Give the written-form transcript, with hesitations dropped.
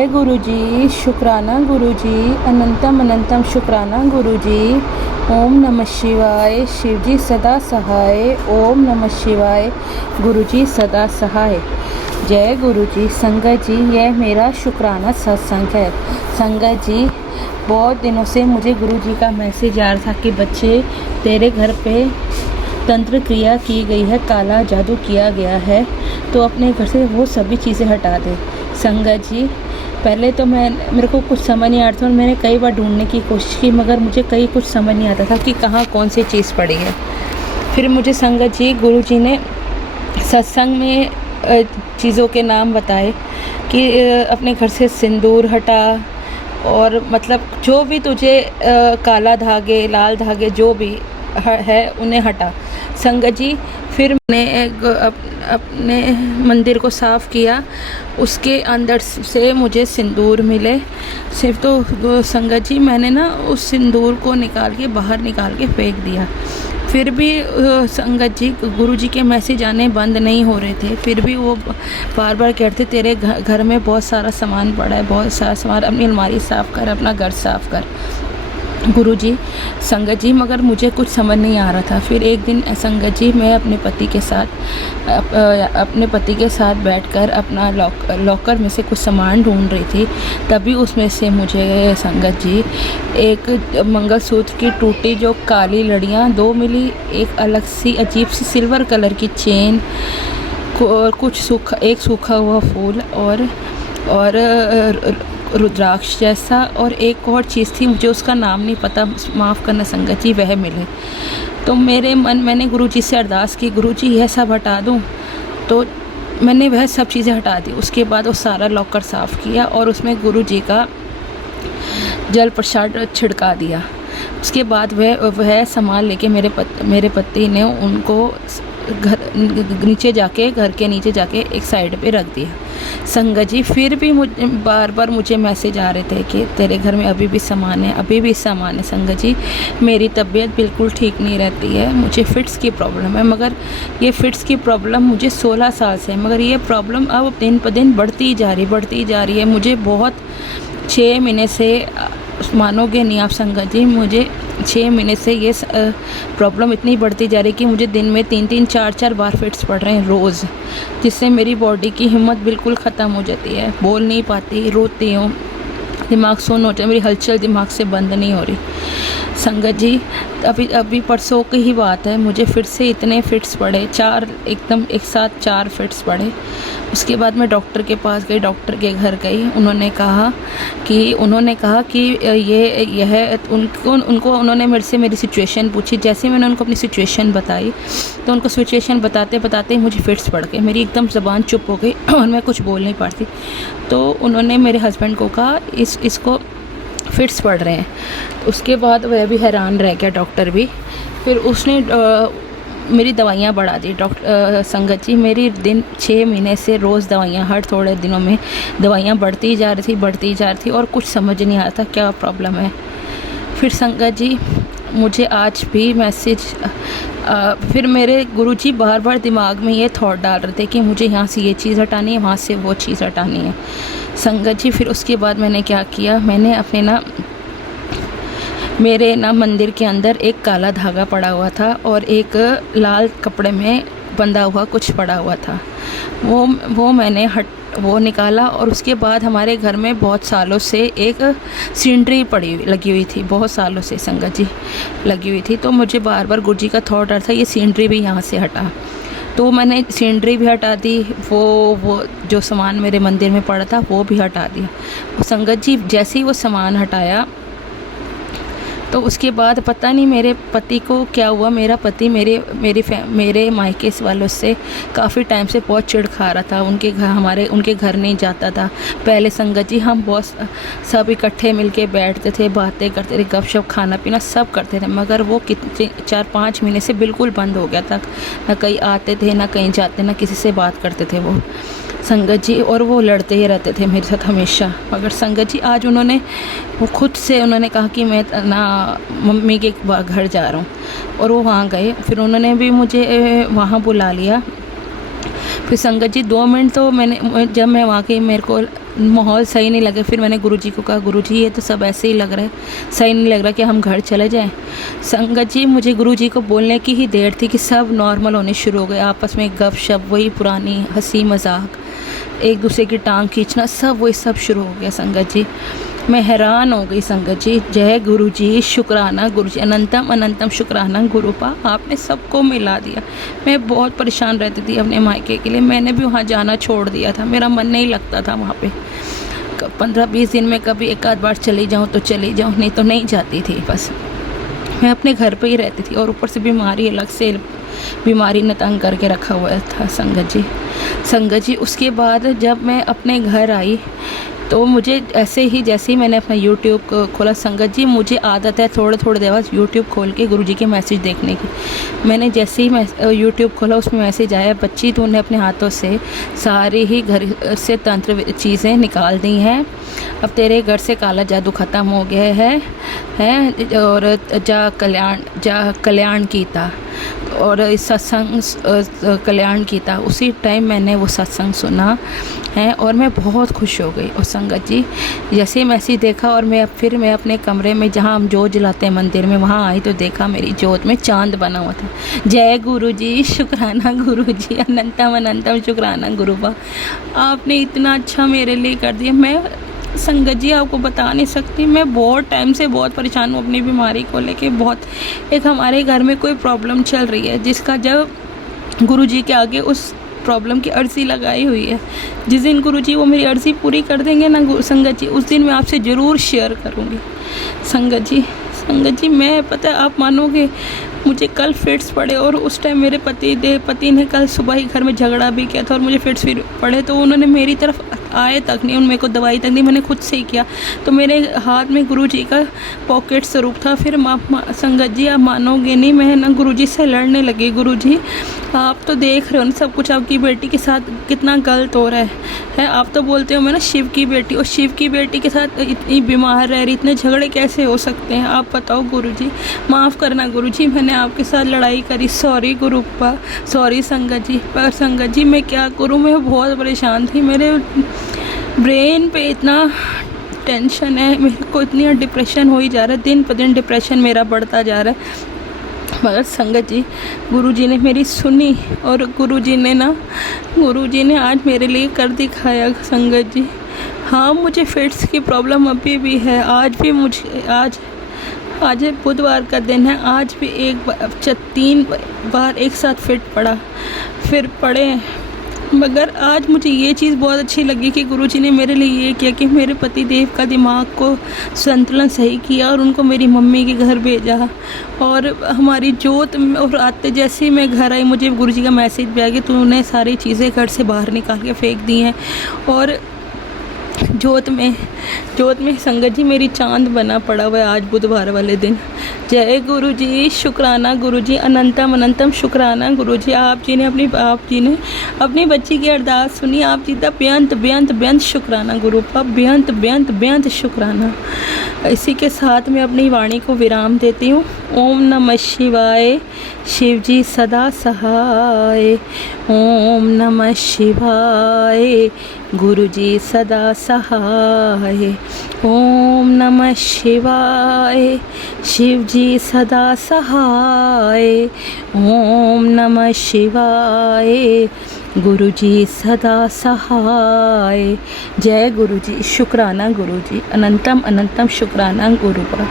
जय गुरु जी, शुक्राना गुरु जी, अनंतम अनंतम शुक्राना गुरु जी। ओम नमः शिवाय, शिव जी सदा सहाय। ओम नमः शिवाय, गुरु जी सदा सहाय। जय गुरु जी। संगत जी, यह मेरा शुक्राना सत्संग है। संगत जी, बहुत दिनों से मुझे गुरु जी का मैसेज आ रहा था कि बच्चे, तेरे घर पे तंत्र क्रिया की गई है, काला जादू किया गया है, तो अपने घर से वो सभी चीज़ें हटा दे। संगत जी, पहले तो मेरे को कुछ समझ नहीं आ रहा था और मैंने कई बार ढूंढने की कोशिश की, मगर मुझे कुछ समझ नहीं आता था कि कहाँ कौन सी चीज़ पड़ी है। फिर मुझे संगत जी, गुरु जी ने सत्संग में चीज़ों के नाम बताए कि अपने घर से सिंदूर हटा, और मतलब जो भी तुझे काला धागे, लाल धागे जो भी है उन्हें हटा। संगत जी, फिर मैंने अपने मंदिर को साफ़ किया, उसके अंदर से मुझे सिंदूर मिले। सिर्फ तो संगत जी, मैंने ना उस सिंदूर को बाहर निकाल के फेंक दिया। फिर भी संगत जी, गुरु जी के मैसेज आने बंद नहीं हो रहे थे। फिर भी वो बार बार कहते, तेरे घर में बहुत सारा सामान पड़ा है, बहुत सारा सामान, अपनी अलमारी साफ़ कर, अपना घर साफ़ कर। गुरु जी, संगत जी, मगर मुझे कुछ समझ नहीं आ रहा था। फिर एक दिन संगत जी, मैं अपने पति के साथ बैठकर अपना लॉकर में से कुछ सामान ढूंढ रही थी। तभी उसमें से मुझे संगत जी एक मंगलसूत्र की टूटी जो काली लड़ियाँ 2 मिली, एक अलग सी अजीब सी सिल्वर कलर की चेन, कुछ एक सूखा हुआ फूल और रुद्राक्ष जैसा, और एक और चीज़ थी, मुझे उसका नाम नहीं पता, माफ़ करना संगत जी, वह मिले। तो मैंने गुरु जी से अरदास की, गुरु जी यह सब हटा दूँ। तो मैंने वह सब चीज़ें हटा दी। उसके बाद वो सारा लॉकर साफ़ किया और उसमें गुरु जी का जल प्रसाद छिड़का दिया। उसके बाद वह सामान लेके मेरे पति ने उनको घर के नीचे जाके एक साइड पे रख दिया। संगत जी, फिर भी बार बार मुझे मैसेज आ रहे थे कि तेरे घर में अभी भी सामान है। संगत जी, मेरी तबीयत बिल्कुल ठीक नहीं रहती है, मुझे फिट्स की प्रॉब्लम है, मगर ये फिट्स की प्रॉब्लम मुझे 16 साल से है, मगर ये प्रॉब्लम अब दिन पर दिन बढ़ती जा रही है। मुझे बहुत 6 महीने से, मानोगे नहीं आप संगत जी, मुझे 6 महीने से ये प्रॉब्लम इतनी बढ़ती जा रही है कि मुझे दिन में 3-3, 4-4 बार फिट्स पड़ रहे हैं रोज़, जिससे मेरी बॉडी की हिम्मत बिल्कुल ख़त्म हो जाती है, बोल नहीं पाती, रोती हूँ, दिमाग सुन्न हो जाए, मेरी हलचल दिमाग से बंद नहीं हो रही। संगत जी, अभी परसों की ही बात है, मुझे फिर से इतने फिट्स पड़े, 4 एकदम एक साथ 4 फिट्स पड़े। उसके बाद मैं डॉक्टर के पास गई, डॉक्टर के घर गई। उन्होंने कहा कि उन्होंने मेरे से मेरी सिचुएशन पूछी। जैसे मैंने उनको अपनी सिचुएशन बताई, तो उनको सिचुएशन बताते बताते मुझे फिट्स पड़ गए, मेरी एकदम ज़बान चुप हो गई और मैं कुछ बोल नहीं पाती। तो उन्होंने मेरे हस्बैंड को कहा, इसको फिट्स पड़ रहे हैं। उसके बाद वह भी हैरान रह गया, डॉक्टर भी। फिर उसने मेरी दवाइयाँ बढ़ा दी। संगत जी, मेरी दिन 6 महीने से रोज़ दवाइयाँ, हर थोड़े दिनों में दवाइयाँ बढ़ती जा रही थी और कुछ समझ नहीं आता क्या प्रॉब्लम है। फिर संगत जी, मुझे आज भी मैसेज फिर मेरे गुरुजी बार बार दिमाग में ये थॉट डाल रहे थे कि मुझे यहाँ से ये चीज़ हटानी है, वहाँ से वो चीज़ हटानी है। संगत जी, फिर उसके बाद मैंने क्या किया, मैंने अपने मेरे मंदिर के अंदर एक काला धागा पड़ा हुआ था और एक लाल कपड़े में बंधा हुआ कुछ पड़ा हुआ था, वो मैंने वो निकाला। और उसके बाद हमारे घर में बहुत सालों से एक सीनरी लगी हुई थी, बहुत सालों से संगत जी लगी हुई थी। तो मुझे बार बार गुरुजी का थॉट आ रहा था, ये सीनरी भी यहाँ से हटा। तो मैंने सीनरी भी हटा दी, वो जो सामान मेरे मंदिर में पड़ा था वो भी हटा दिया। संगत जी, जैसे ही वो सामान हटाया, तो उसके बाद पता नहीं मेरे पति को क्या हुआ। मेरा पति मेरे मायके वालों से काफ़ी टाइम से बहुत चिढ़ खा रहा था। उनके घर नहीं जाता था। पहले संगत जी, हम बहुत सब इकट्ठे मिलके बैठते थे, बातें करते थे, गपशप, खाना पीना सब करते थे, मगर वो कितने 4-5 महीने से बिल्कुल बंद हो गया था। ना कहीं आते थे, ना कहीं जाते, ना किसी से बात करते थे वो संगत जी, और वो लड़ते ही रहते थे मेरे साथ हमेशा। मगर संगत जी, आज वो खुद से कहा कि मैं मम्मी के घर जा रहा हूँ, और वो वहाँ गए। फिर उन्होंने भी मुझे वहाँ बुला लिया। फिर संगत जी 2 मिनट तो जब मैं वहाँ के मेरे को माहौल सही नहीं लगा। फिर मैंने गुरुजी को कहा, गुरुजी ये तो सब ऐसे ही लग रहा है, सही नहीं लग रहा कि हम घर चले जाएं। संगत जी मुझे गुरुजी को बोलने की ही देर थी कि सब नॉर्मल होने शुरू हो गए, आपस में गपशप, वही पुरानी हंसी मजाक, एक दूसरे की टांग खींचना, सब वही सब शुरू हो गया। संगत जी मैं हैरान हो गई। संगत जी जय गुरु जी, शुक्राना गुरु जी, अनंतम अनंतम शुक्राना गुरुपा, आपने सबको मिला दिया। मैं बहुत परेशान रहती थी अपने मायके के लिए, मैंने भी वहाँ जाना छोड़ दिया था, मेरा मन नहीं लगता था वहाँ पे। 15-20 दिन में कभी एक आध बार चली जाऊँ तो चली जाऊँ, नहीं तो नहीं जाती थी। बस मैं अपने घर पे ही रहती थी, और ऊपर से बीमारी, अलग से बीमारी ने तंग करके रखा हुआ था। संगत जी उसके बाद जब मैं अपने घर आई तो मुझे ऐसे ही, जैसे ही मैंने अपना यूट्यूब खोला, संगत जी मुझे आदत है थोड़े देर बाद यूट्यूब खोल के गुरुजी के मैसेज देखने की। मैंने जैसे ही यूट्यूब खोला उसमें मैसेज आया, बच्ची तूने अपने हाथों से सारी ही घर से तंत्र चीज़ें निकाल दी हैं, अब तेरे घर से काला जादू ख़त्म हो गया है और जा कल्याण कीता, और इस सत्संग कल्याण कीता। उसी टाइम मैंने वो सत्संग सुना है और मैं बहुत खुश हो गई। और संगत जी जैसे ही मैसेज देखा और मैं अपने कमरे में, जहाँ हम जोत जलाते हैं मंदिर में, वहाँ आई तो देखा मेरी जोत में चांद बना हुआ था। जय गुरु जी, शुक्राना गुरु जी, अनंतम अनंतम शुक्राना गुरुबा, आपने इतना अच्छा मेरे लिए कर दिया। मैं संगत जी आपको बता नहीं सकती, मैं बहुत टाइम से बहुत परेशान हूँ अपनी बीमारी को लेके। बहुत, एक हमारे घर में कोई प्रॉब्लम चल रही है, जिसका जब गुरुजी के आगे उस प्रॉब्लम की अर्ज़ी लगाई हुई है, जिस दिन गुरुजी वो मेरी अर्ज़ी पूरी कर देंगे ना संगत जी, उस दिन मैं आपसे ज़रूर शेयर करूँगी। संगत जी मैं, पता है आप मानोगे, मुझे कल फिट्स पड़े, और उस टाइम मेरे पति ने कल सुबह ही घर में झगड़ा भी किया था, और मुझे फिट्स फिर पड़े तो उन्होंने मेरी तरफ आए तक नहीं, मेरे को दवाई तक नहीं, मैंने खुद से ही किया। तो मेरे हाथ में गुरुजी का पॉकेट स्वरूप था। फिर संगत जी आप मानोगे नहीं, मैं ना गुरुजी से लड़ने लगी। गुरुजी आप तो देख रहे हो ना सब कुछ, आपकी बेटी के साथ कितना गलत हो रहा है। आप तो बोलते हो मैं ना शिव की बेटी, और शिव की बेटी के साथ इतनी बीमार रह रही, इतने झगड़े कैसे हो सकते हैं? आप बताओ गुरुजी, माफ़ करना गुरुजी, मैंने आपके साथ लड़ाई करी, सॉरी गुरुपा, सॉरी संगत जी। पर संगत जी मैं क्या करूँ, मैं बहुत परेशान थी, मेरे ब्रेन पे इतना टेंशन है, मेरे को इतनी डिप्रेशन हो ही जा रहा है, दिन पर दिन डिप्रेशन मेरा बढ़ता जा रहा है। मगर संगत जी गुरुजी ने मेरी सुनी, और गुरुजी ने आज मेरे लिए कर दिखाया। संगत जी हाँ, मुझे फिट्स की प्रॉब्लम अभी भी है, आज भी मुझे आज बुधवार का दिन है, आज भी 3 बार एक साथ फिर पड़े। मगर आज मुझे ये चीज़ बहुत अच्छी लगी कि गुरुजी ने मेरे लिए ये किया कि मेरे पति देव का दिमाग को संतुलन सही किया, और उनको मेरी मम्मी के घर भेजा, और हमारी जोत, और आते जैसे ही मैं घर आई मुझे गुरुजी का मैसेज भी आ गया, तूने सारी चीज़ें घर से बाहर निकाल के फेंक दी हैं, और जोत में संगत जी मेरी चांद बना पड़ा हुआ है आज बुधवार वाले दिन। जय गुरु जी, शुक्राना गुरु जी, अनंतम अनंतम शुक्राना गुरु जी, आप जी ने अपनी बच्ची की अरदास सुनी, आप जी का बेअंत शुक्राना गुरु का, बेअंत शुक्राना। इसी के साथ मैं अपनी वाणी को विराम देती हूँ। ओम नमः शिवाय, शिव जी सदा सहाय। ओम नमः शिवाय, गुरु जी सदा सहाय। ओम नमः शिवाय, शिव जी सदा सहाय। ओम नमः शिवाय, गुरु जी सदा सहाय। जय गुरु जी, शुक्राना गुरु जी, अनंतम अनंतम शुक्राना गुरु का।